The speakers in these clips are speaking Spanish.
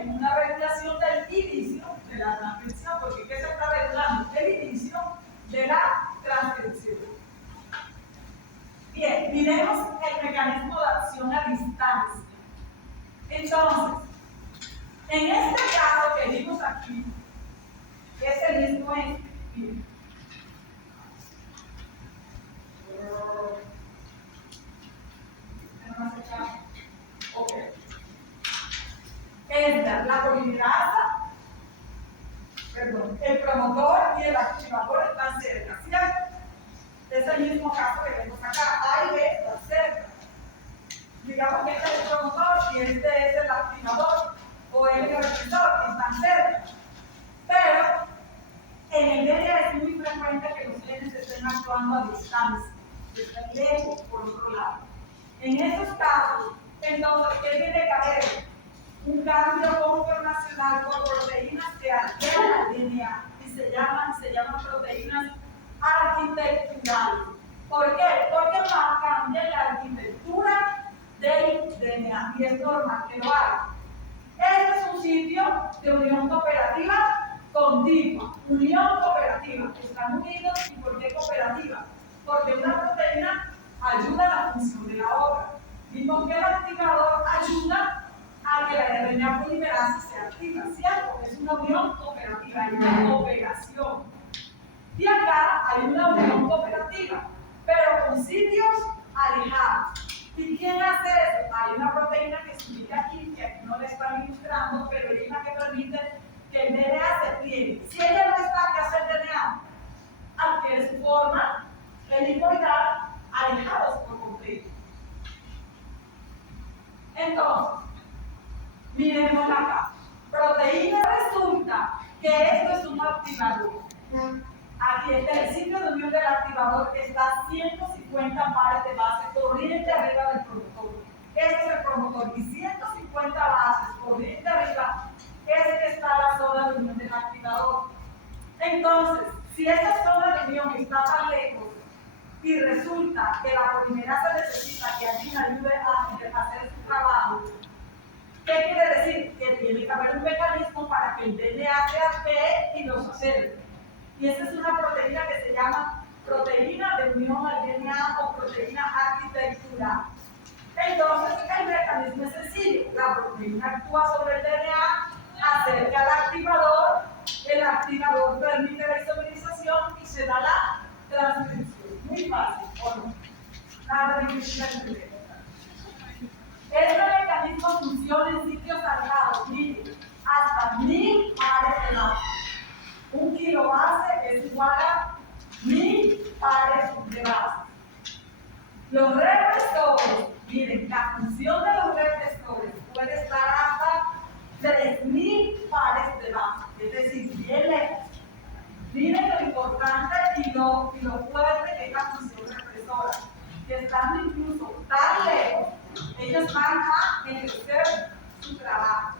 en una regulación del inicio de la transcripción, porque ¿qué se está regulando? El inicio de la transcripción. Bien, miremos el mecanismo de acción a distancia. Entonces, en este caso que vimos aquí, es el mismo miren. Ok. La polimerasa, perdón, el promotor y el activador están cerca, ¿cierto? Es el mismo caso que vemos acá, A y B están cerca. Digamos que este es el promotor y este es el activador o el receptor, están cerca. Pero en el DNA es muy frecuente que los genes estén actuando a distancia, estén lejos por otro lado. En esos casos, entonces, ¿qué tiene que haber? Un cambio conformacional por proteínas que alteran el DNA y se llaman proteínas arquitecturales. ¿Por qué? Porque cambian la arquitectura del DNA y es normal que lo haga. Este es un sitio de unión cooperativa continua. Unión cooperativa. Están unidos. ¿Y por qué cooperativa? Porque una proteína ayuda a la función de la otra. Mismo que el activador ayuda a que la RNA polimerasa se activa, ¿cierto? Es una unión cooperativa, hay una cooperación. Y acá hay una unión cooperativa, pero con sitios alejados. ¿Y quién hace eso? Hay una proteína que se ubica aquí, que aquí no le están ilustrando, pero es la que permite que el DNA se pliegue. Si ella no está, ¿qué hace el DNA? Adquiere su forma helicoidal, alejados por completo. Entonces, miremos acá. Proteína, resulta que esto es un activador. Aquí está el sitio de unión del activador que está a 150 pares de base corriente arriba del promotor. Este es el promotor y 150 bases corriente arriba es que está la zona de unión del activador. Entonces, si esta zona de unión está tan lejos y resulta que la polimerasa necesita que alguien ayude a hacer su trabajo, ¿qué quiere decir? Que tiene que haber un mecanismo para que el DNA se active y los acelere. Y esa es una proteína que se llama proteína de unión al DNA o proteína arquitectural. Entonces, el mecanismo es sencillo. La proteína actúa sobre el DNA, acerca al activador, el activador permite la isomerización y se da la transcripción. Muy fácil, ¿o no? Nada difícil de entender. Este mecanismo funciona en sitios alejados, miren, hasta 1000 pares de base. 1 kilo base es igual a 1000 pares de base. Los represores, miren, la función de los represores puede estar hasta 3000 pares de base, es decir, bien lejos. Miren lo importante y lo fuerte que es la función represora, que estando incluso tan lejos, ellos van a ejercer su trabajo.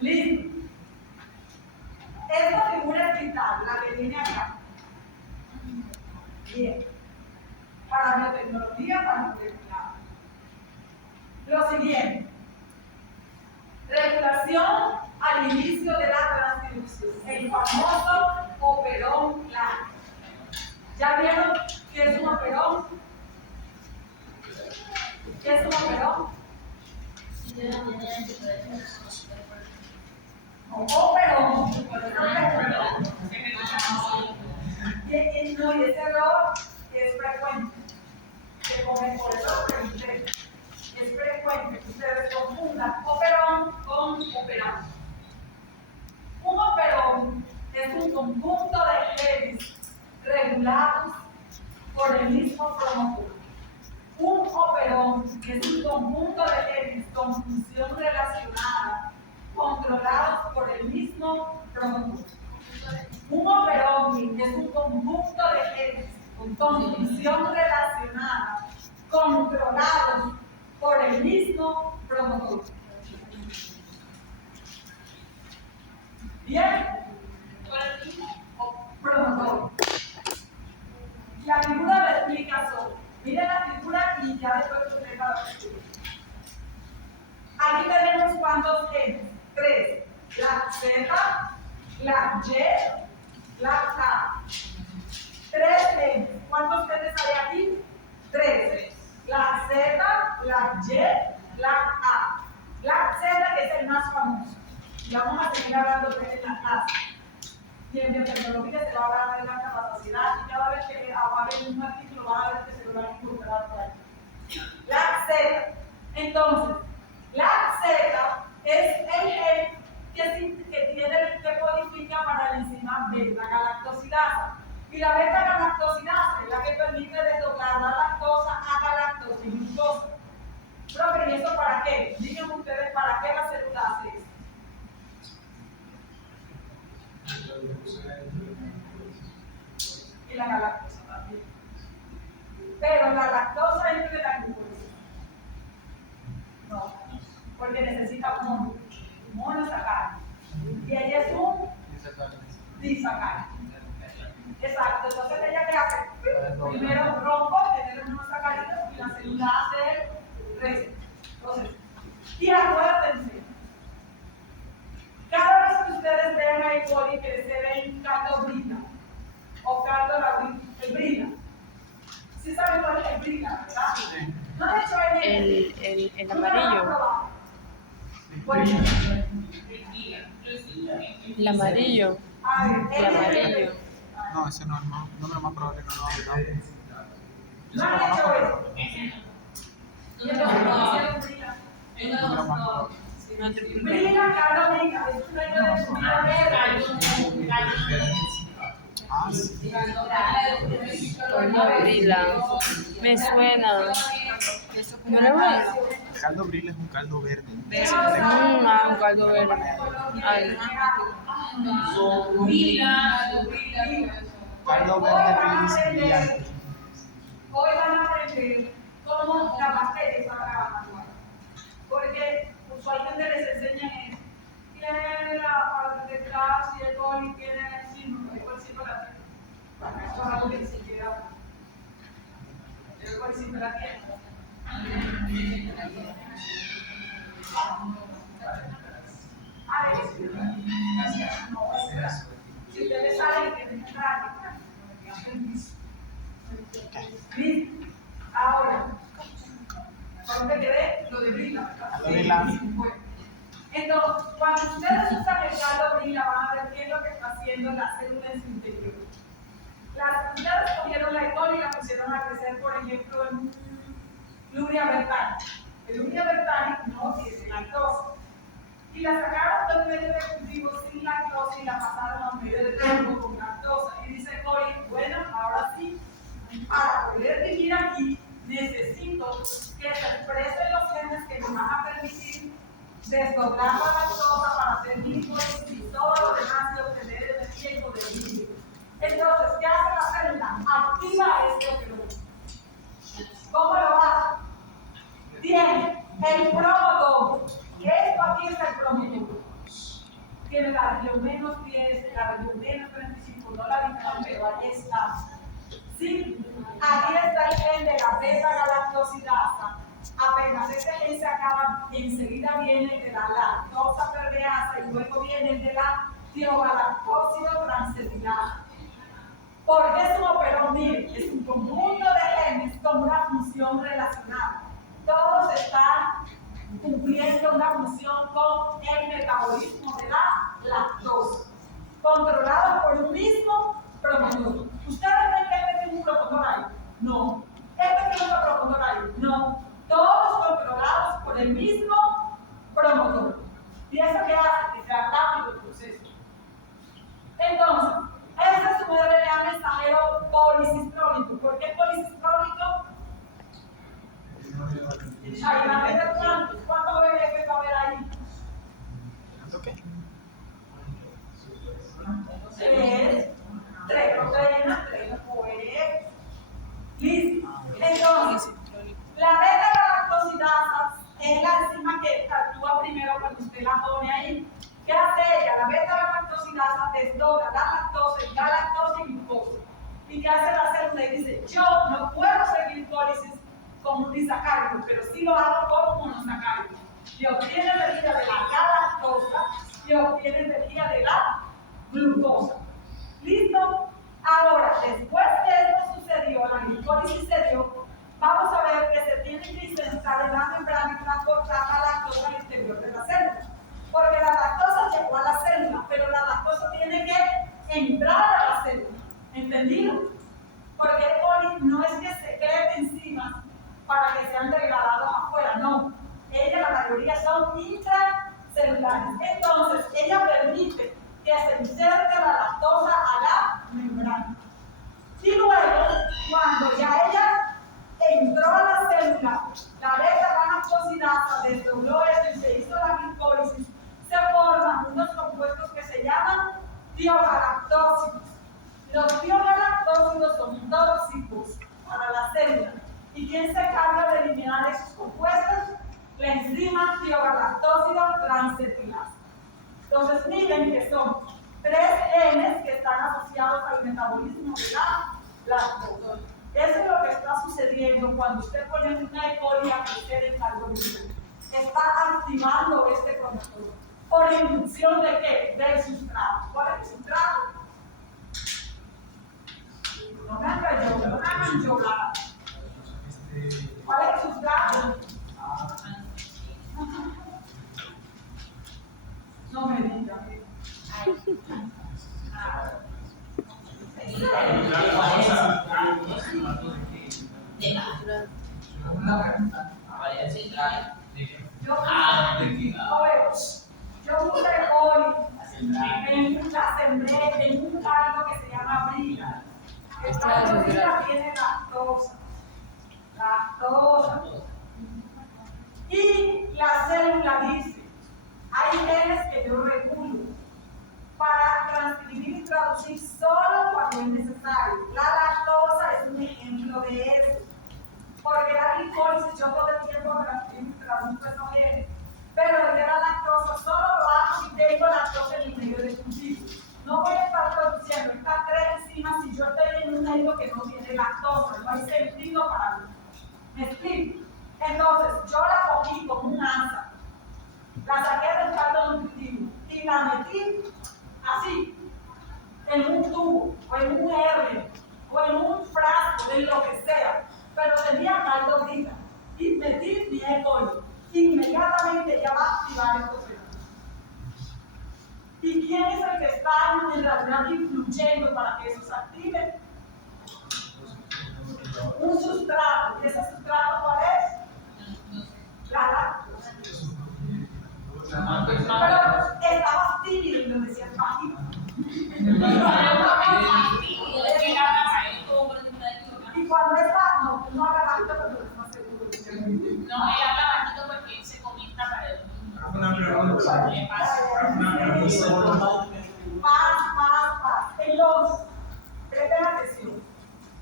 Listo. Esta figura es vital, la que viene acá. Bien. Para biotecnología, para biotecnología. Lo siguiente. Regulación al inicio de la transcripción. El famoso operón claro. ¿Ya vieron qué es un operón? ¿Qué es un operón? Operón. No, y ese error es frecuente. Se come por eso pregunté. Es frecuente que ustedes confundan operón con operante. Un operón es un conjunto de genes regulados por el mismo promotor. Un operón es un conjunto de genes con función relacionada, controlados por el mismo promotor. Un operón es un conjunto de genes con función relacionada, controlados por el mismo promotor. ¿Bien? Por el mismo promotor. La figura lo explica solo. Miren la figura y ya después usted va a ver. Aquí tenemos cuántos el más famoso. Y vamos a seguir hablando de él en la clase. Y en biotecnología se va a hablar de la capacidad y cada vez que aparezca un artículo va a ver que se lo van a incorporar por ahí. La Z. Entonces, la Z es el gen que codifica para la enzima beta-galactosidasa. Y la beta-galactosidasa es la que permite desdoblar la lactosa a galactosa y glucosa. Profe, ¿y eso para qué? Díganme ustedes para qué la célula hace eso. Y la galactosa también. Pero la lactosa entre la glucosa. No, porque necesita un monosacárido. Y ella es un disacárido. Exacto, entonces ella qué hace? Primero rompo, tener un monosacárido y la célula hace el resto. Entonces, y acuérdense, cada vez que ustedes vean a E. coli que se ve en caldo brita o caldo el brita, ¿sí saben cuál es el brita, verdad? Sí. No he hecho el amarillo. Bueno, El amarillo. El amarillo. No, ese no me lo más probable que no lo haga. no han hecho eso. Y entonces no hicieron brita. No me lo más probable. Brita, caldo brita, es un año de comida verde. Ah, sí. Brila. Me suena. ¿No lo ves? Caldo bril es un caldo verde. Un caldo verde. Ay. Caldo verde bril brillante. Hoy van a aprender cómo la bacteria está trabajando. Porque usualmente les enseñan eso. Tiene la parte de clase y el coli tiene el símbolo. El coli símbolo la tiene. Esto es algo que ni siquiera. El coli símbolo la tiene. Si ustedes saben que tienen práctica, listo. Ahora, ¿dónde quedé? Lo de brila. Entonces, cuando ustedes usan el caldo brila, van a ver qué es lo que está haciendo la célula en su interior. Ustedes cogieron la E. coli y la pusieron a crecer, por ejemplo, en Luria bertani. El Luria bertani no tiene lactosa. Y la sacaron del medio de cultivo sin lactosa y la pasaron a un medio de cultivo con lactosa. Y dice coli, bueno, ahora sí, para poder vivir aquí, necesito que se expresen los genes que me van a permitir desdoblar la lactosa para hacer glicólisis y todo lo demás y obtener energía y poder vivir. Entonces, ¿qué hace la célula? Activa este producto. ¿Cómo lo hace? Tiene el promotor. Esto aquí es el promotor. Tiene la región menos 10, la región menos 25, no la vital, pero ahí está. ¿Sí? Aquí está el gen de la beta-galactosidasa. Apenas este gen se acaba, enseguida viene el de la lactosa permeasa y luego viene el de la tiogalactósido transcetinasa. ¿Por qué es un operón? Miren, es un conjunto de genes con una función relacionada. Todos están cumpliendo una función con el metabolismo de la lactosa, controlado por un mismo promotor. ¿Ustedes ven que este tiene un promotor ahí? No. ¿Este tiene otro promotor ahí? No. Todos controlados por el mismo promotor. ¿Y eso qué hace? Que sea rápido el proceso. Entonces, este es un RNA mensajero policistrónico. ¿Por qué policistrónico? Ahí va a meter cuántos. ¿Cuántos BDF va a haber ahí? ¿Cuánto qué? Tres proteínas, 3 ORF. Listo. Entonces, la beta-galactosidasa es la enzima que actúa primero cuando usted la pone ahí. ¿Qué hace ella? La beta-galactosidasa desdobla la lactosa y glucosa. ¿Y qué hace la célula? Y dice, yo no puedo seguir glicólisis con un disacárido, pero sí lo hago con monosacárido. Y obtiene energía de la galactosa y obtiene energía de la glucosa. ¿Listo? Ahora, después que esto sucedió, la glicólisis se dio, vamos a ver que se tiene que insertar en la membrana y transportar la lactosa al interior de la célula. intracelulares. Entonces, ella permite que se inserte la lactosa a la membrana. Y luego, cuando ya ella entró a la célula, la beta-galactosidasa desdobló esto y se hizo la glicólisis, se forman unos compuestos que se llaman tiogalactósidos. Los tiogalactósidos son tóxicos para la célula. ¿Y quién se encarga de eliminar esos compuestos? La enzima tiogalactósido transetilasa. Entonces miren que son 3 genes que están asociados al metabolismo de la lactosa. Eso es lo que está sucediendo cuando usted pone una E. coli a crecer en carbohidratos. Está activando este protocolo. ¿Por inducción de qué? Del sustrato. ¿Cuál es el sustrato? No me hagan llorar. ¿Cuál es el sustrato? No me digan. Yo puse hoy la sembré en un caldo que se llama briga. Esta briga tiene lactosa. Y la célula dice, hay genes que yo regulo para transcribir y traducir solo cuando es necesario. La lactosa es un ejemplo de eso. Porque la glicólisis yo todo el tiempo transcribo y traduzco esos genes. Pero el de la lactosa solo lo hago si tengo lactosa en el medio de cultivo. No voy a estar produciendo estas 3 enzimas si yo estoy en un medio que no tiene lactosa. No hay sentido para mí. ¿Me explico? Entonces, yo la cogí como un asa, la saqué del caldo nutritivo y la metí así, en un tubo, o en un herre, o en un frasco, en lo que sea, pero tenía caldo briga, y metí mi E. coli. Inmediatamente ya va a activar el proceso. ¿Y quién es el que está en realidad influyendo para que eso se active? Un sustrato. ¿Y ese sustrato cuál es? La lactosa. Pero estaba tímido y lo decía bajito. Y cuando está, no habla bajito, pero no está seguro. No, él habla bajito porque él se comenta para el mundo. Una pregunta. Paz. Entonces, presten atención.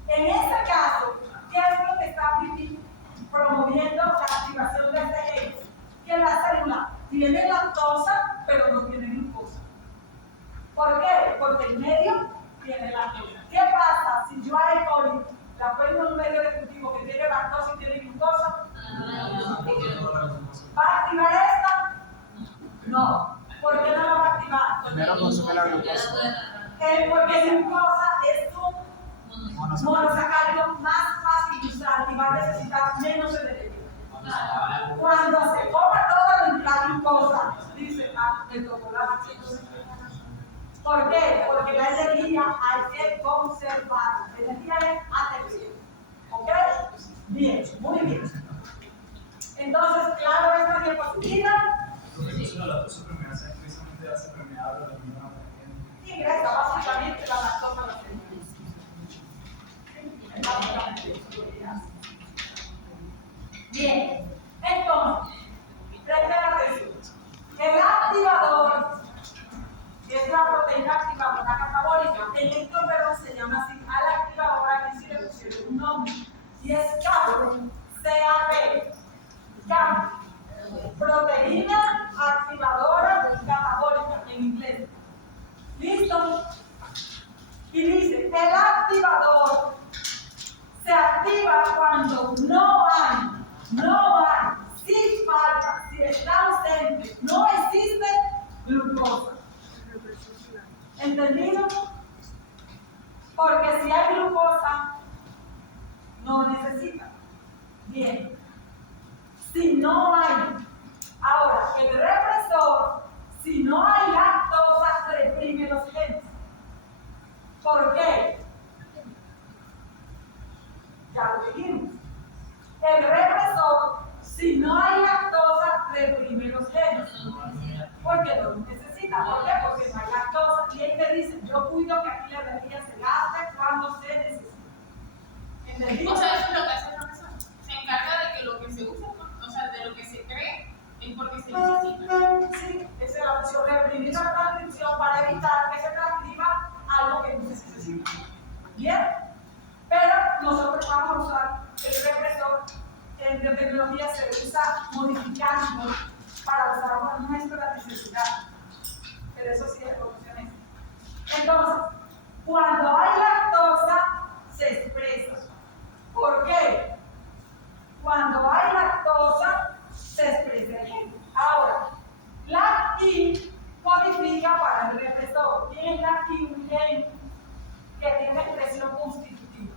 En este caso, ¿qué es lo que está promoviendo la activación de este gen? Que la célula tiene lactosa, pero no tiene glucosa. ¿Por qué? Porque el medio tiene lactosa. ¿Qué pasa si yo a E. coli la pongo en un medio de cultivo que tiene lactosa y tiene glucosa? ¿Va a activar esta? No. ¿Por qué no la va a activar? Primero consume la glucosa. Porque glucosa es un monosacárido más fácil de usar y va a necesitar menos energía. Cuando se coma toda la glucosa, dice, me tocó la lactosa. ¿Por qué? Porque la energía hay que conservarla. La energía es ATP. ¿Ok? Bien, muy bien. Entonces, claro, esta diapositiva ingresa básicamente la lactosa a la célula. Bien, entonces, presten atención. El activador, que es la proteína activadora catabólica, en este perdón se llama así, a la activadora aquí sí le pusieron un nombre, y es CAP, CAP, CAP, proteína activadora catabólica en inglés. ¿Listo? Y dice, el activador se activa cuando no hay, si falta, si está ausente, no existe glucosa. ¿Entendido? Porque si hay glucosa, no necesita. Bien. Si no hay, ahora, el represor, si no hay lactosa, reprime los genes. ¿Por qué? Ya lo dijimos. El represor, si no hay lactosa, reprime los genes. porque no lo necesita. ¿Por qué? Porque no hay lactosa. Y él me dice, yo cuido que aquí la bebida se gaste cuando se necesita. ¿Entendido? O sea, eso es lo que hace la persona. Se encarga de que lo que se usa, o sea, de lo que se cree es porque se necesita. Sí, esa es la opción, reprimir la transcripción para evitar que se transcriba algo que no se necesita. Bien, pero nosotros vamos a usar el represor. En biotecnología se usa modificando para usar nuestra necesidad. Pero eso sí es evolucionista. Entonces, cuando hay lactosa, se expresa. ¿Por qué? Cuando hay lactosa, se expresa el gen. Ahora, lactin codifica para el represor. ¿Quién es lactin? Un gen que tiene expresión constitutiva.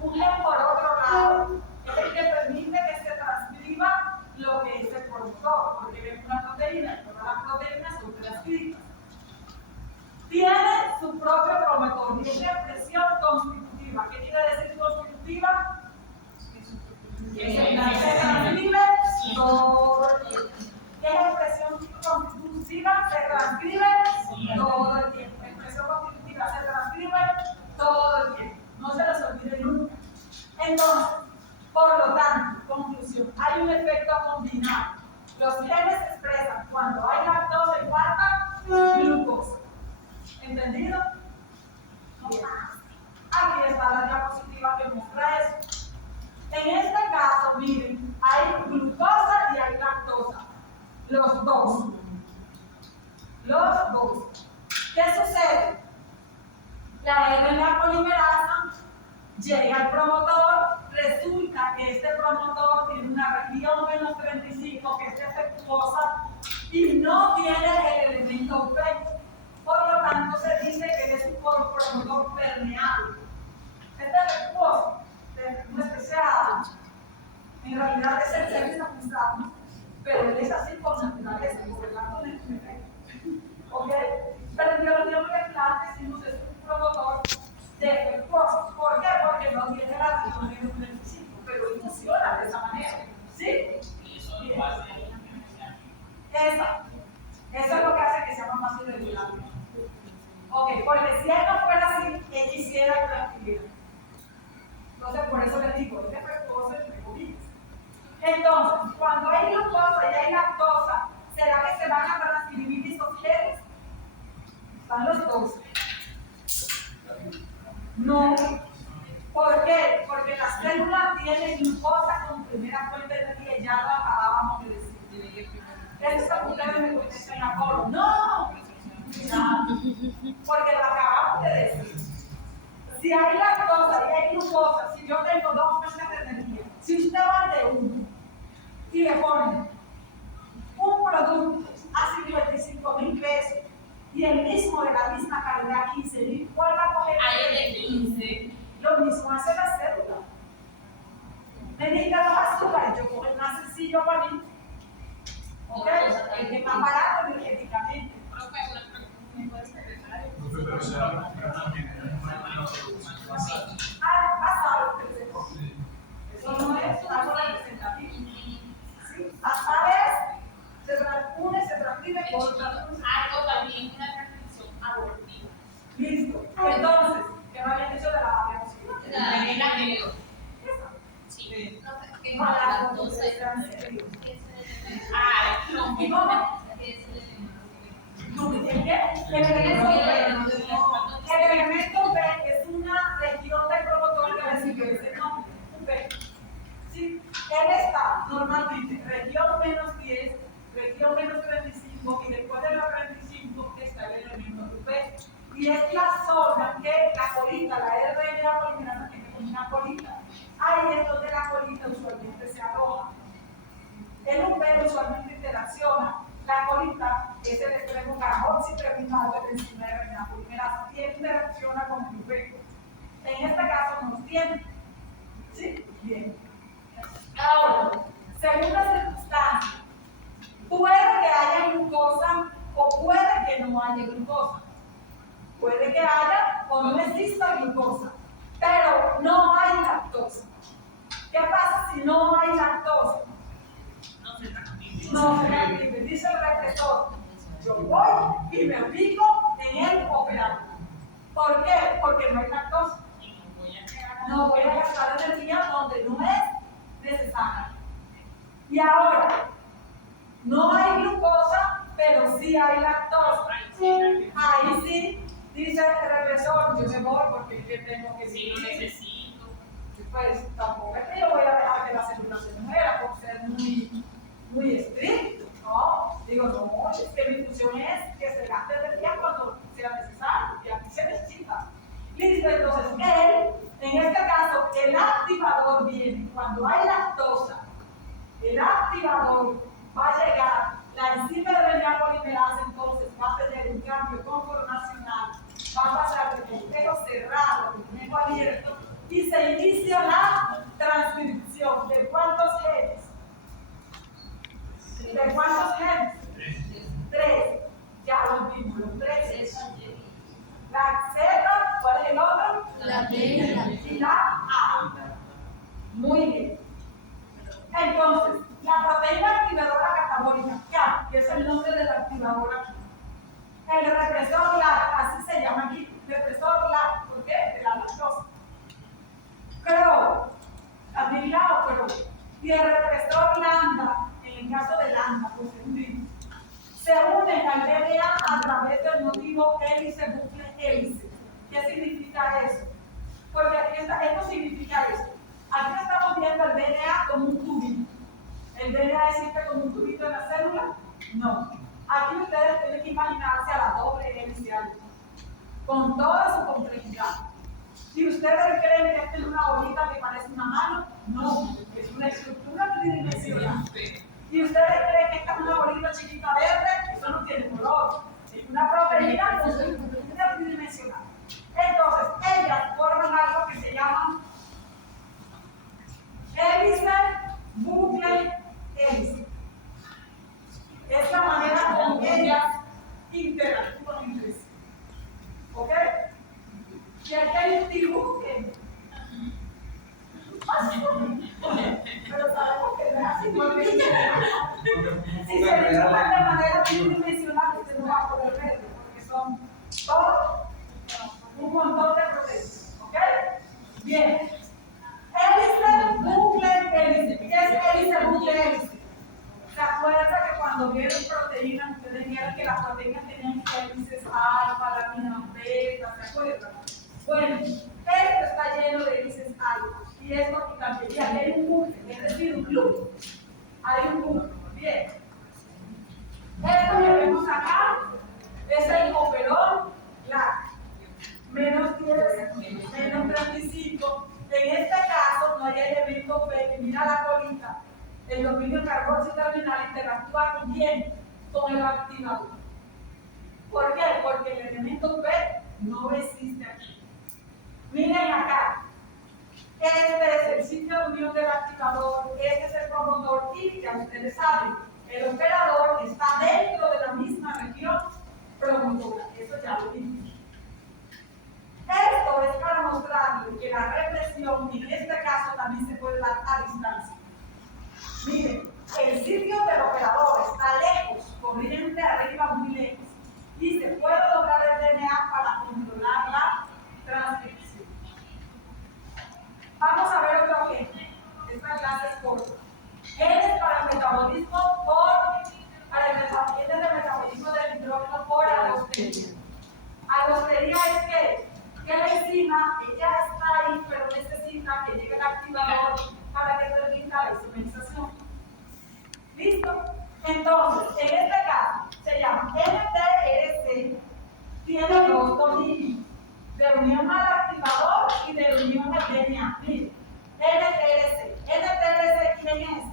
Un gen, por otro lado, es el que permite que se transcriba lo que es el promotor, porque es una proteína y todas las proteínas son transcritas. Tiene su propio promotor y es la expresión constitutiva. ¿Qué quiere decir constitutiva? Que se transcribe todo el tiempo. ¿Qué es expresión constitutiva? Se transcribe todo el tiempo. Expresión constitutiva se transcribe todo el tiempo. No se les olvide nunca. Entonces, por lo tanto, conclusión, hay un efecto combinado. Los genes se expresan cuando hay lactosa y falta glucosa. ¿Entendido? Aquí está la diapositiva que muestra eso. En este caso, miren, hay glucosa y hay lactosa. Los dos. Los dos. ¿Qué sucede? La RNA polimerasa llega al promotor, resulta que este promotor tiene una región menos 35 que es defectuosa y no tiene el elemento P. Por lo tanto, se dice que es un promotor permeable. Es defectuoso, no es que sea, en realidad es el que está usando, pero él es así por naturaleza, por lo tanto no es un efecto. ¿Ok? Pero en biología molecular decimos que es un promotor defectuoso. ¿Por qué? Porque no tiene la región menos 35, pero funciona de esa manera. ¿Sí? Eso es lo que hace que sea más fácil de regular. Ok, porque si él no fuera así, él quisiera transcribir. Entonces, por eso les digo, es defectuoso entre comillas. Entonces, cuando hay glucosa y hay lactosa, ¿será que se van a transcribir esos genes? Están los dos. No. ¿Por qué? Porque la célula tiene glucosa como primera fuente de energía, ya lo acabábamos de decir. Eso es que ustedes me contestan a coro. ¡No! Porque lo acabamos de decir. Si hay lactosa y hay glucosa, si yo tengo dos fuentes de energía, si usted va de uno y le ponen un producto a 55,000 pesos y el mismo de la misma calidad 15,000, ¿cuál va a coger? Ahí es de 15. Lo mismo hace la célula. Necesita los azúcares, yo cojo el más sencillo para mí. ¿Ok? El que es más barato energéticamente. Basado, eso no es algo representativo. ¿Sí? Basado es, se transcribe, se transcribe por Algo también una transcripción abortiva. listo. Entonces, ¿qué me habían dicho de la variación? Es la anterior. Sí. No, la lactosa es transcripción. Ah, no. ¿Y cómo? ¿El qué? El elemento B. El elemento B es una región del promotor que recibe ese nombre. B. ¿Sí? Él está normalmente región menos 10, región menos 35 y después de la 35 está el elemento B. Y es la zona que la colita, la RNA polimerasa tiene como una colita. Ahí es donde la colita usualmente se aloja. El UP usualmente interacciona. La colita es el extremo carboxiterminal del enzima de RNA polimerasa y interacciona con el UP. En este caso no tiene. ¿Sí? Bien. Ahora, segunda circunstancia. Puede que haya glucosa o puede que no haya glucosa. Puede que haya o no exista glucosa, pero no hay lactosa. ¿Qué pasa si no hay lactosa? No se transcribe, dice el represor. Yo voy y me ubico en el operador. ¿Por qué? Porque no hay lactosa. No voy a gastar energía donde no es necesaria. Y ahora, no hay glucosa, pero sí hay lactosa. Ahí sí, dice el represor, yo me voy porque yo tengo que Si lo necesito. Pues tampoco es que yo voy a dejar que la célula se muera por ser muy estricto, ¿no? Digo, no, es que mi función es que se gaste energía cuando sea necesario, y aquí se necesita. Listo, entonces él, en este caso, el activador viene cuando hay lactosa. El activador va a llegar, la enzima de RNA polimerasa entonces va a tener un cambio conformacional, va a pasar de complejo cerrado a complejo abierto y se inicia la transcripción. ¿De cuántos genes? ¿De cuántos genes? 3. Ya los vimos, los 3. La Z, ¿cuál es el otro? La D Y la A. Muy bien. Entonces, la proteína activadora catabólica, ya, que es el nombre del activador aquí. El represor LAC, así se llama aquí, represor LAC, ¿por qué? De la lactosa. CRO, también la CRO. Y el represor lambda, en el caso de lambda, pues es un virus, se unen al DNA a través del motivo hélice-bucle-hélice. ¿Qué significa eso? Porque aquí está, esto significa eso. Aquí estamos viendo el DNA como un tubito. ¿El DNA existe como un tubito en la célula? No. Aquí ustedes tienen que imaginarse a la doble hélice con toda su complejidad. Si ustedes creen que esta es una bolita que parece una mano, no, es una estructura tridimensional. Si ustedes creen que esta es una bolita chiquita verde, eso no tiene color. Es una proteína con estructura tridimensional. Entonces, ellas forman algo que se llama hélice, bucle, hélice. Es la manera como ellas interactúan entre sí. ¿Ok? Y aquí hay un dibujo. Pero sabemos que no es así. Si se dibujan de manera tridimensional, usted no va a poder verlo, porque son todos un montón de proteínas. ¿Ok? Bien. Hélice, bucle, hélice. ¿Qué es hélice, bucle, hélice? ¿Se acuerdan que cuando vieron proteínas, ustedes vieron que las proteínas tenían hélices alfa, laminas beta, ¿se acuerdan? Bueno, esto está lleno de hélices alfa. Y esto aquí también. Y aquí hay un bucle, es decir, un loop. Hay un bucle. Bien. Esto que vemos acá es el operón LAC. Menos 10, menos 35. En este caso no hay elemento P. Mira la colita. El dominio carboxi terminal interactúa con quién? Con el activador. ¿Por qué? Porque el elemento P no existe aquí. Miren acá. Este es el sitio de unión del activador, este es el promotor y ya ustedes saben, el operador está dentro de la misma región promotora. Eso ya lo vimos. Esto es para mostrarles que la represión en este caso también se puede dar a distancia. Miren, el sitio del operador está lejos, corriente arriba muy lejos, y se puede doblar el DNA para controlar la transcripción. Vamos a ver otro ejemplo. Esta clase es corta. Genes para el metabolismo para el metabolismo del nitrógeno por alosteria. Alosteria es que la enzima ella está ahí, pero necesita que llegue el activador para que permita la isomerización. ¿Listo? Entonces, en este caso, se llama NTRC, tiene dos dominios, de unión al activador y de unión al DNA. Miren, NTRC. ¿NTRC quién es?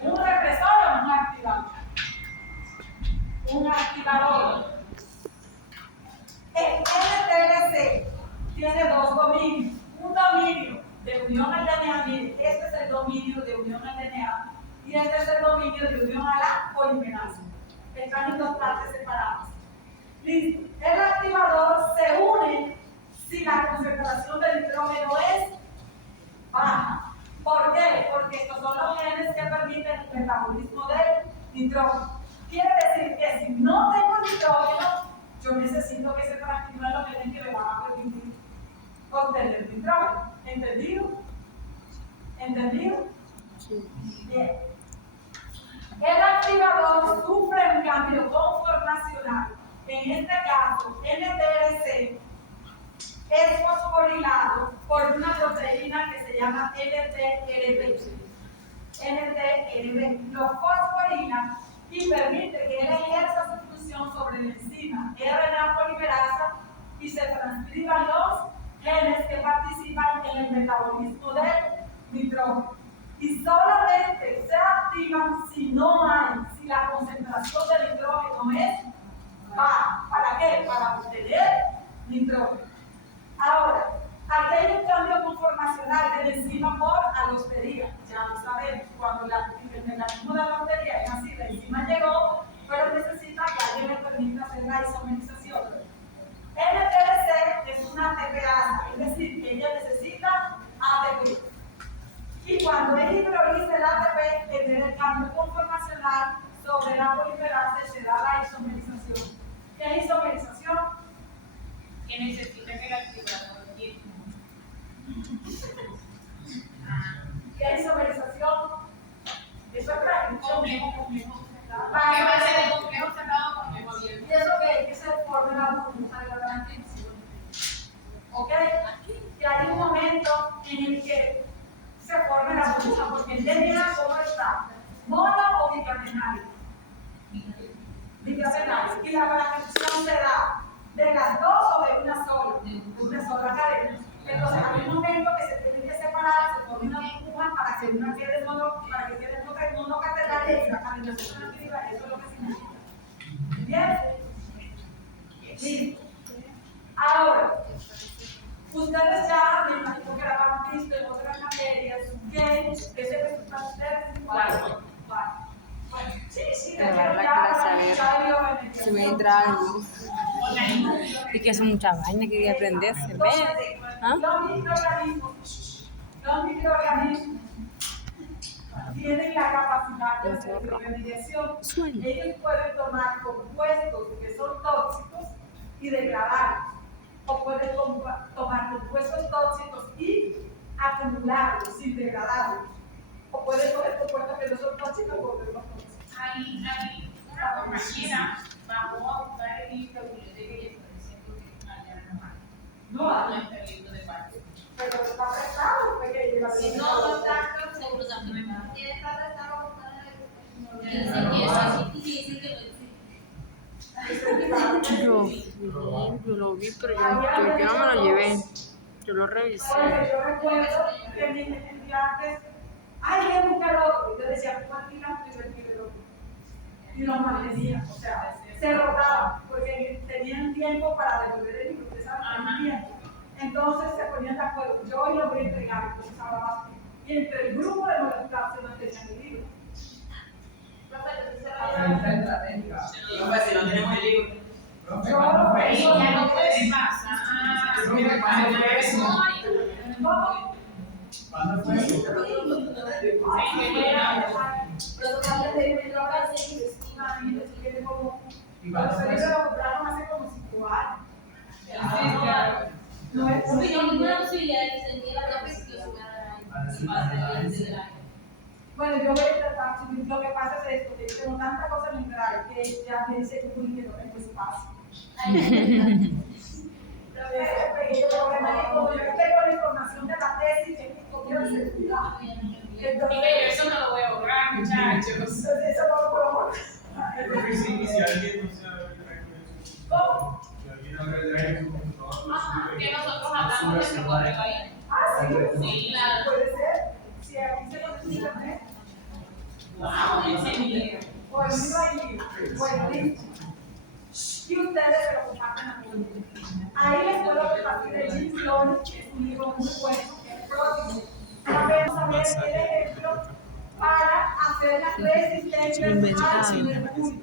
¿Un represor o un activador? Un activador. El NTRC tiene dos dominios. Un dominio de unión al DNA, miren, este es el dominio de unión al DNA y este es el dominio de unión a la polimerasa. Están en dos partes separadas. Listo. El activador se une si la concentración del nitrógeno es baja. ¿Por qué? Porque estos son los genes que permiten el metabolismo del nitrógeno. Y si no tengo nitrógeno, yo necesito que ese transcribano lo que me va a permitir obtener nitrógeno. ¿Entendido? ¿Entendido? Sí. Bien. El activador sufre un cambio conformacional. En este caso, NTRC es fosforilado por una proteína que se llama NTRB. NTRB lo fosforila y permite que él ejerza su función sobre la enzima RNA polimerasa y se transcriban los genes que participan en el metabolismo del nitrógeno. Y solamente se activan si la concentración de nitrógeno es baja. ¿Para qué? Para obtener nitrógeno. Ahora, aquí hay un cambio conformacional de la enzima por alostería. Ya lo sabemos, cuando el mecanismo de alostería es así, la enzima llegó, pero necesita que alguien le permita hacer la isomerización. NTRC es una ATPasa, es decir, que ella necesita ATP. Y cuando él hidroliza el ATP, genera el cambio conformacional sobre la polimerasa y se da la isomerización. ¿Qué es isomerización? Que necesita que el activador llegue. ¿Qué es isomerización? Eso es práctico. Complejo. ¿Qué va a ser el complejo cerrado complejo abierto? ¿Y eso qué? Que se forme la burbuja de la transición. ¿Ok? Y hay un momento en el que se forme la burbuja, porque el DNA, ¿cómo está? ¿Mono o bicatenario? Bicatenario. Y la transcripción se da de las dos o de una sola cadena. Entonces hay un momento que se tienen que separar, se forma una burbuja para que una quede monocatenaria y la cadena se transcriba. Eso es lo que significa. ¿Bien? Listo. Ahora, ustedes ya me imagino que la han visto en otras materias que ese resultado de ustedes igual. Bueno, sí, De verdad que la sabía. Se me entra algo. Y que son muchas vainas que quería aprenderse. ¿Ves? ¿Ah? Los microorganismos tienen la capacidad de remediación. Ellos pueden tomar compuestos que son tóxicos y degradarlos. O pueden tomar compuestos tóxicos y acumularlos sin degradarlos. O pueden coger compuestos que no son tóxicos y volverlos tóxicos. Hay una compañera bajó a buscar el libro de biblioteca y está diciendo que allá no está el libro de parte. Pero está prestado, fue que lleva Si no está seguro también. Tiene que estar prestado dicen que no existe. Yo lo vi, pero yo no me lo llevé. Yo lo revisé. Oye, yo recuerdo que mis estudiantes, ay, que buscar otro. Y yo decía, ¿cómo alquilan el otro? Y los mantenían, o sea, se rotaban, porque tenían tiempo para devolver el libro, ustedes saben, tenían tiempo. Entonces se ponían de acuerdo, yo hoy lo voy a entregar, entonces ahora más tiempo. Y entre el grupo de molestados se mantenían el libro. Si no tenemos el libro. Yo lo Y veo. ya no puede pasar. ¿Cuándo fue eso? ¿Y cuándo fue eso? Lo compraron hace como 5 años. No es Si no hay una posibilidad de que se entienda la pesquisa, bueno, yo voy a tratar, lo que pasa es esto, que yo tengo tanta cosa en mi drive que ya me dice que no tengo espacio. Yo tengo la información de la tesis que quiero hacer. Mire, yo eso no lo voy a borrar, muchachos. Entonces, eso no lo puedo borrar. Y si alguien no sabe ¿Cómo? si alguien no agrega su computador, Que nosotros hablamos de ese correo ahí. Ah, sí. Sí, claro. Puede ser. Si aquí se necesita, ¿eh? Wow, ese video. O el mío ahí. Bueno, listo. Y ustedes se lo comparten a todos. Ahí les puedo compartir el Jim Sloan, que es un libro muy bueno, que es próximo. Vamos a ver el ejemplo para hacer las resistencias al mercurio.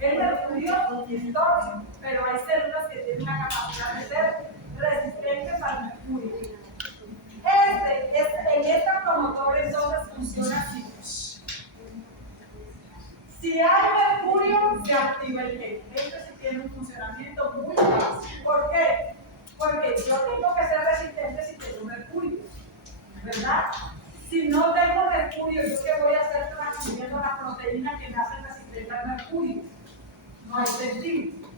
El mercurio es tóxico, pero hay células que tienen la capacidad de ser resistentes al mercurio. En este promotor entonces funciona así. Si hay mercurio mercurio se activa el gen. Esto sí tiene un funcionamiento muy fácil. ¿Por qué? Porque yo tengo que ser resistente si tengo mercurio, ¿verdad? Si no tengo mercurio, ¿yo qué voy a hacer transfiriendo las proteínas que me hacen resistente al mercurio? No hay sentido.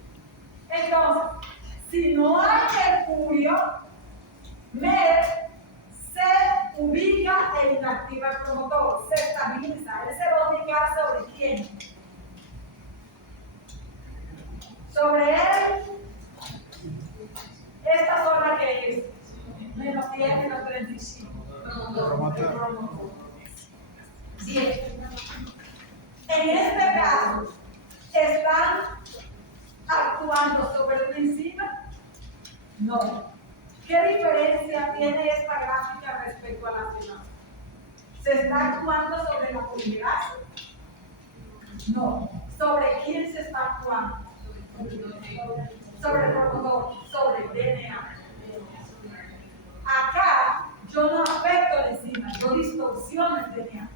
Entonces, si no hay mercurio, MER se ubica e inactiva el promotor, se estabiliza. Él se va a ubicar sobre quién. Sobre él, esta zona que es menos 10, menos 35. Bien. En este caso, ¿están actuando sobre una enzima? No. ¿Qué diferencia tiene esta gráfica respecto a las demás? ¿Se está actuando sobre la polimerasa? No. ¿Sobre quién se está actuando? Sobre el promotor, sobre el DNA. Acá yo no afecto la enzima, yo distorsiono el DNA.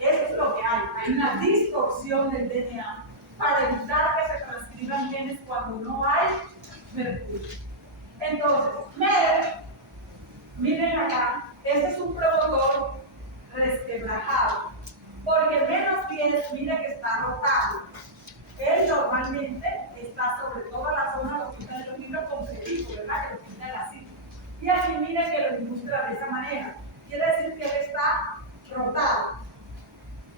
Eso es lo que hay. Hay una distorsión del DNA para evitar que se transcriban genes cuando no hay mercurio. Entonces, MER, miren acá, este es un promotor resquebrajado, porque menos 10, mire que está rotado. Él normalmente está sobre toda la zona lo pinta de los libros completitos, ¿verdad? Que lo pinta en la cita. Y aquí mire que lo ilustra de esa manera. Quiere decir que él está rotado.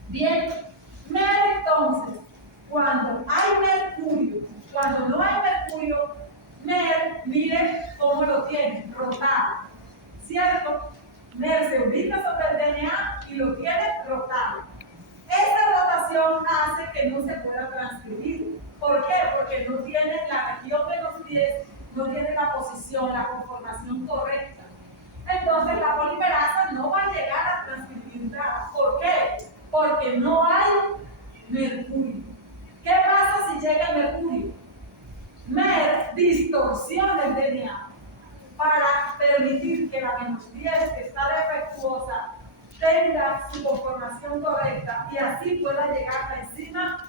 Bien, MER entonces, cuando hay mercurio, cuando no hay mercurio, MER, miren cómo lo tiene, rotado. ¿Cierto? MER se ubica sobre el DNA y lo tiene rotado. Esta rotación hace que no se pueda transcribir. ¿Por qué? Porque no tiene la región de los 10, no tiene la posición, la conformación correcta. Entonces la polimerasa no va a llegar a transcribir nada. ¿Por qué? Porque no hay mercurio. ¿Qué pasa si llega el mercurio? MER distorsiona el DNA para permitir que la menos 10 que está defectuosa tenga su conformación correcta y así pueda llegar la enzima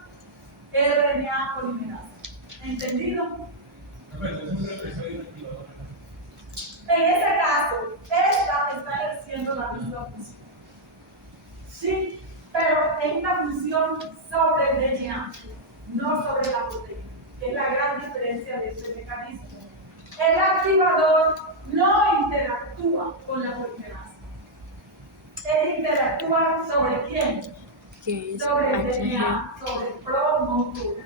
RNA polimerasa. ¿Entendido? En ese caso, esta está ejerciendo la misma función. Sí, pero es una función sobre el DNA, no sobre la proteína, que es la gran diferencia de este mecanismo. El activador no interactúa con la polimerasa. Él interactúa sobre quién? Sobre el DNA, sobre el promotor.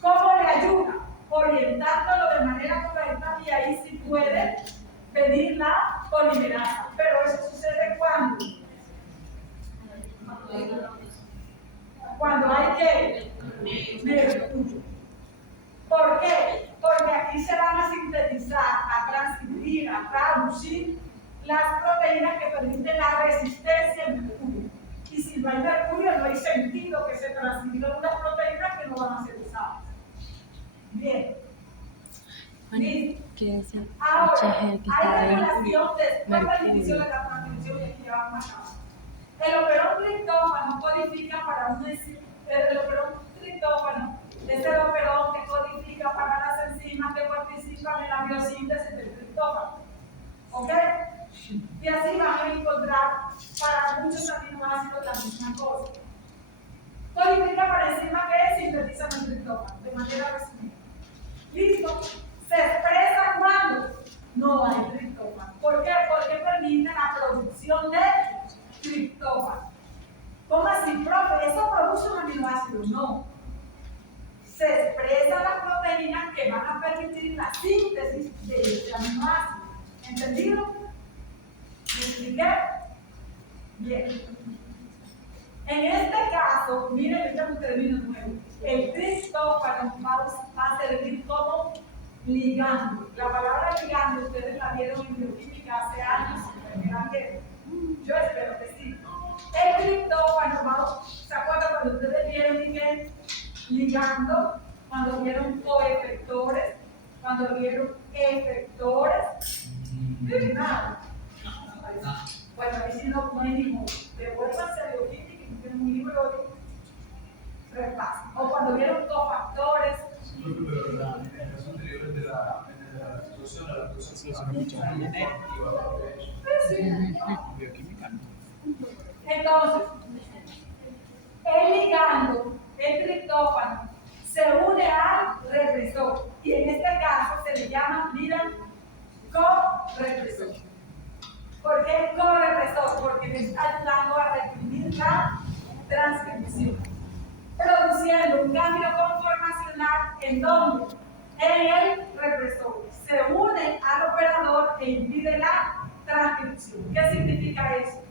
¿Cómo le ayuda? Orientándolo de manera correcta y ahí sí puede pedir la polimerasa. Pero eso sucede cuando hay que mercurio. ¿Por qué? Porque aquí se van a sintetizar, a transcribir, a traducir las proteínas que permiten la resistencia al mercurio. Y si no hay mercurio, no hay sentido que se transcriban unas proteínas que no van a ser usadas. Bien. ¿Listo? Ahora, hay regulación después del inicio de la transcripción y aquí ya vamos a acabar. El operón triptófano codifica para un el operón triptófano es el operón que codifica para las enzimas que participan en la biosíntesis del triptófano. ¿Ok? Y así van a encontrar para muchos aminoácidos la misma cosa. Codifica para enzimas que sintetizan el triptófano, de manera resumida. ¿Listo? Se expresa cuando no hay triptófano. ¿Por qué? Porque permite la producción de triptófano. ¿Cómo así, profe? ¿Eso produce un aminoácido? No. Se expresan las proteínas que van a permitir la síntesis de ese aminoácido. ¿Entendido? ¿Me expliqué? Bien. En este caso, miren, este es un término nuevo. El triptófano va a servir como ligando. La palabra ligando, ustedes la vieron en bioquímica hace años, yo espero que sí. El triptófano, ¿se acuerdan cuando ustedes vieron que ligando? Cuando vieron coefectores, cuando vieron efectores, nada. Bueno, ahí sí no hay ni modo. Devuélvanse a bioquímica y tienen un libro de repaso. cuando vieron cofactores. Pero en los anteriores de la situación, la lactosa es mucho más negativa. Bioquímica. Entonces, el ligando, el triptófano, se une al represor. Y en este caso se le llama, miren, correpresor. ¿Por qué correpresor? Porque le está ayudando a reprimir la transcripción, produciendo un cambio conformacional en donde en el represor se une al operador e impide la transcripción. ¿Qué significa eso?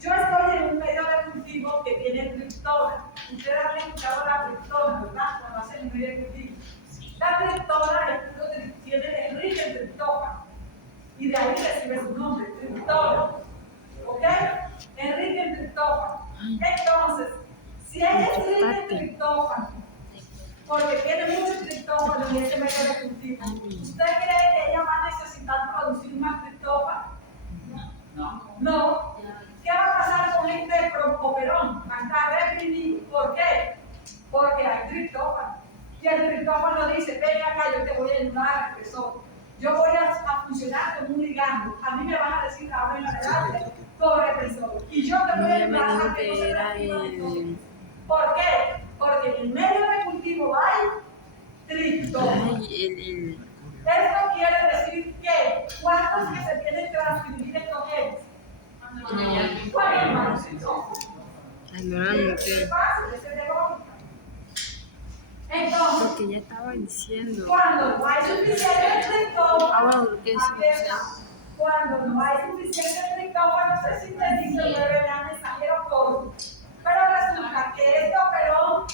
Yo estoy en un medio de cultivo que tiene triptona. Ustedes han escuchado la triptona, ¿verdad? Cuando hacen un medio de cultivo. La triptona tiene enrique en triptófano. Y de ahí recibe su nombre, triptona. ¿Ok? Enrique en triptófano. Entonces, si ella es rica en triptófano, porque tiene mucho triptófano en ese medio de cultivo, ¿usted cree que ella va a necesitar producir más triptófano? No. ¿Qué va a pasar con este operón? Va a estar reprimido. ¿Por qué? Porque hay triptófano. Y el triptófano dice, ven acá, yo te voy a ayudar al represor. Yo voy a funcionar como un ligando. A mí me van a decir ahora en adelante correpresor. Y yo te voy a ayudar a que no se reprima el. ¿Por qué? Porque en el medio de cultivo hay triptófano. Esto quiere decir que ¿cuántos que se tienen que transcribir estos genes? ¿Cuántos? Es fácil, es de lógica. Entonces, Porque ya estaba diciendo. cuando no hay suficiente triptófano, ¿Qué es? cuando no hay suficiente triptófano, se sintetiza el RNA mensajero corto. Pero resulta que este operón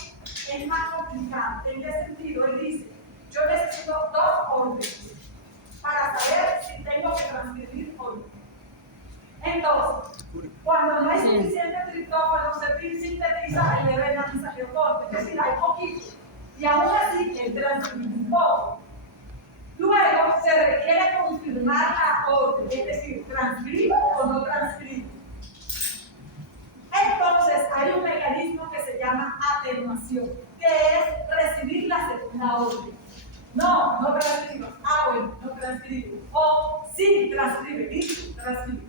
es más complicado. ¿En qué sentido? Él dice, yo necesito 2 órdenes para saber si tengo que transcribir o no. Entonces, cuando no hay suficiente triptófano, se sintetiza el RNA mensajero corto. Es decir, hay poquito. Y aún así, el transcribir un poco. Luego, se requiere confirmar la orden, es decir, ¿transcribo o no transcribo? Entonces, hay un mecanismo que se llama atenuación, que es recibir la segunda orden. No transcribo. Bueno, no transcribo. O sí, transcribe, listo, transcribe.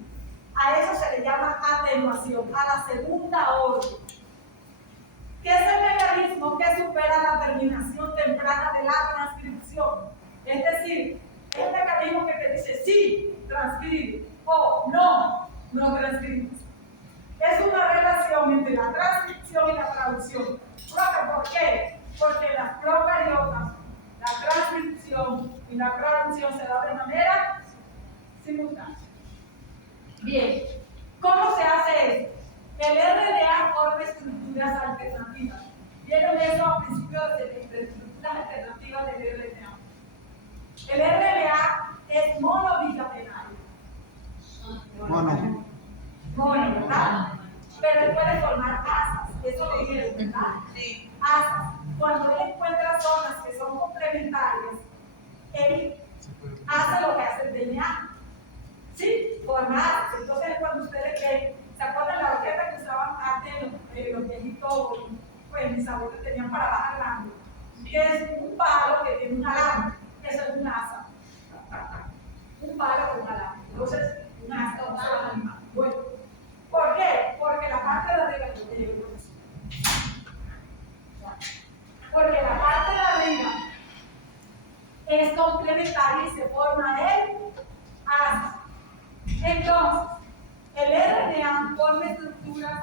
A eso se le llama atenuación, a la segunda orden. ¿Qué es el mecanismo que supera la terminación temprana de la transcripción? Es decir, es el mecanismo que te dice sí, transcribe, o no transcribe. Es una relación entre la transcripción y la traducción. ¿Por qué? Porque en las procariotas la transcripción y la traducción se da de manera simultánea. Bien, ¿cómo se hace esto? El RNA forma estructuras alternativas. ¿Vieron eso al principio de estructuras alternativas del RNA? El RNA es monobicatenario. Mono, ¿verdad? Pero él puede formar asas. Eso lo dijeron, ¿verdad? Sí. Asas. Cuando él encuentra zonas que son complementarias, él hace lo que hace el DNA. ¿Sí? Forma asas. Entonces, cuando ustedes ven, ¿se acuerdan la horqueta que usaban antes los viejitos? Pues mis abuelos tenían para bajar alambre. Que es un palo que tiene un alambre. Eso es un asa. Un palo con un alambre. Entonces, un asa, un animal. Bueno, ¿por qué? Porque la parte de arriba es porque la parte de arriba es complementaria y se forma el asa. Entonces, el RNA forma estructuras.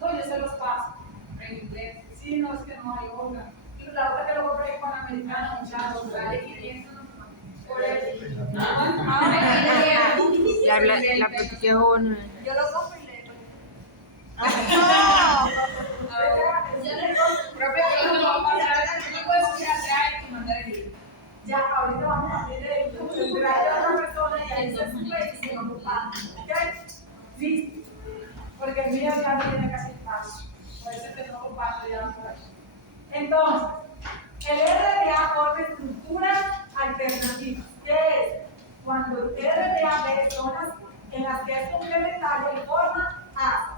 No, yo se los paso. En inglés. Sí, no, es que no hay otra. Y la otra que lo compré con americano, muchachos. Por eso. La protección. Yo lo compro y le Ya, ahorita vamos a hacer el drive de otra persona y ahí se sube y se lo ocupamos. ¿Ok? Listo. Porque el mío ya no tiene casi espacio. Por eso es que no comparto ya por ahí. Entonces, el RNA forma estructuras alternativas. ¿Qué es? Cuando el RNA ve zonas en las que es complementario y forma A.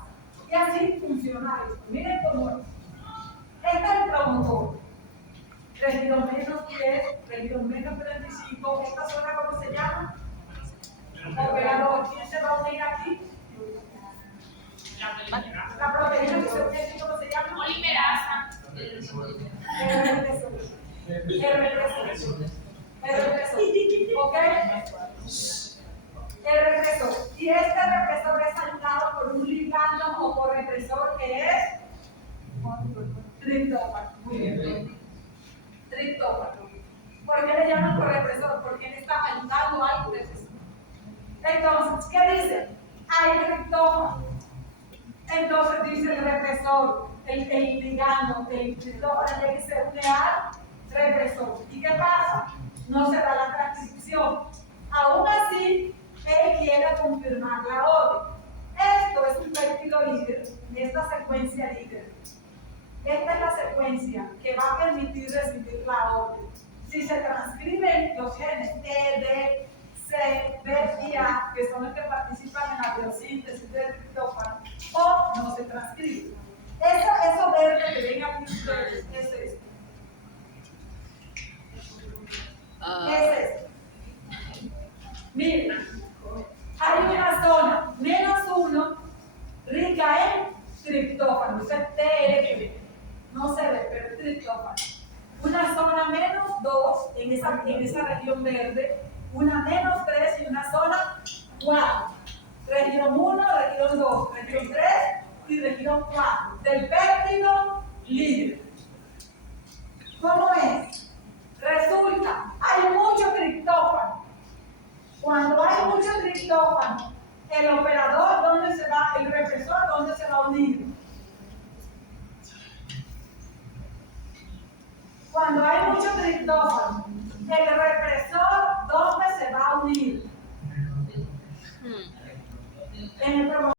con menos 35, esta zona, ¿cómo se llama? Operador. ¿Quién se va a unir aquí? La proteína que se une aquí, ¿cómo se llama? Polimerasa. El represor. ¿Ok? El represor. Y este represor es ayudado por un ligando o por represor que es triptófano. Muy bien. Triptófano. ¿Por qué le llaman por represor? Porque él está ayudando al represor. Entonces, ¿qué dice? Hay triptófano. Entonces dice el represor, el ligando, el triptófano tiene que se une al represor. ¿Y qué pasa? No se da la transcripción. Aún así, él quiere confirmar la orden. Esto es un péptido líder, esta secuencia líder. Esta es la secuencia que va a permitir recibir la orden. Si se transcriben los genes E, D, C, B y A, que son los que participan en la biosíntesis del triptófano, o no se transcriben. Eso verde que ven aquí ustedes es esto. Es esto. Miren, hay una zona -1 rica en triptófano, eso es TRPV, no se ve, pero es triptófano. Una zona -2 en esa región verde, una -3 y una zona 4. Región 1, región 2, región 3 y región 4 del péptido líder. ¿Cómo es? Resulta, hay mucho triptófano. Cuando hay mucho triptófano, el operador, ¿dónde se va? El represor, ¿dónde se va a unir? Cuando hay mucho triptófano, el represor, ¿dónde se va a unir? En el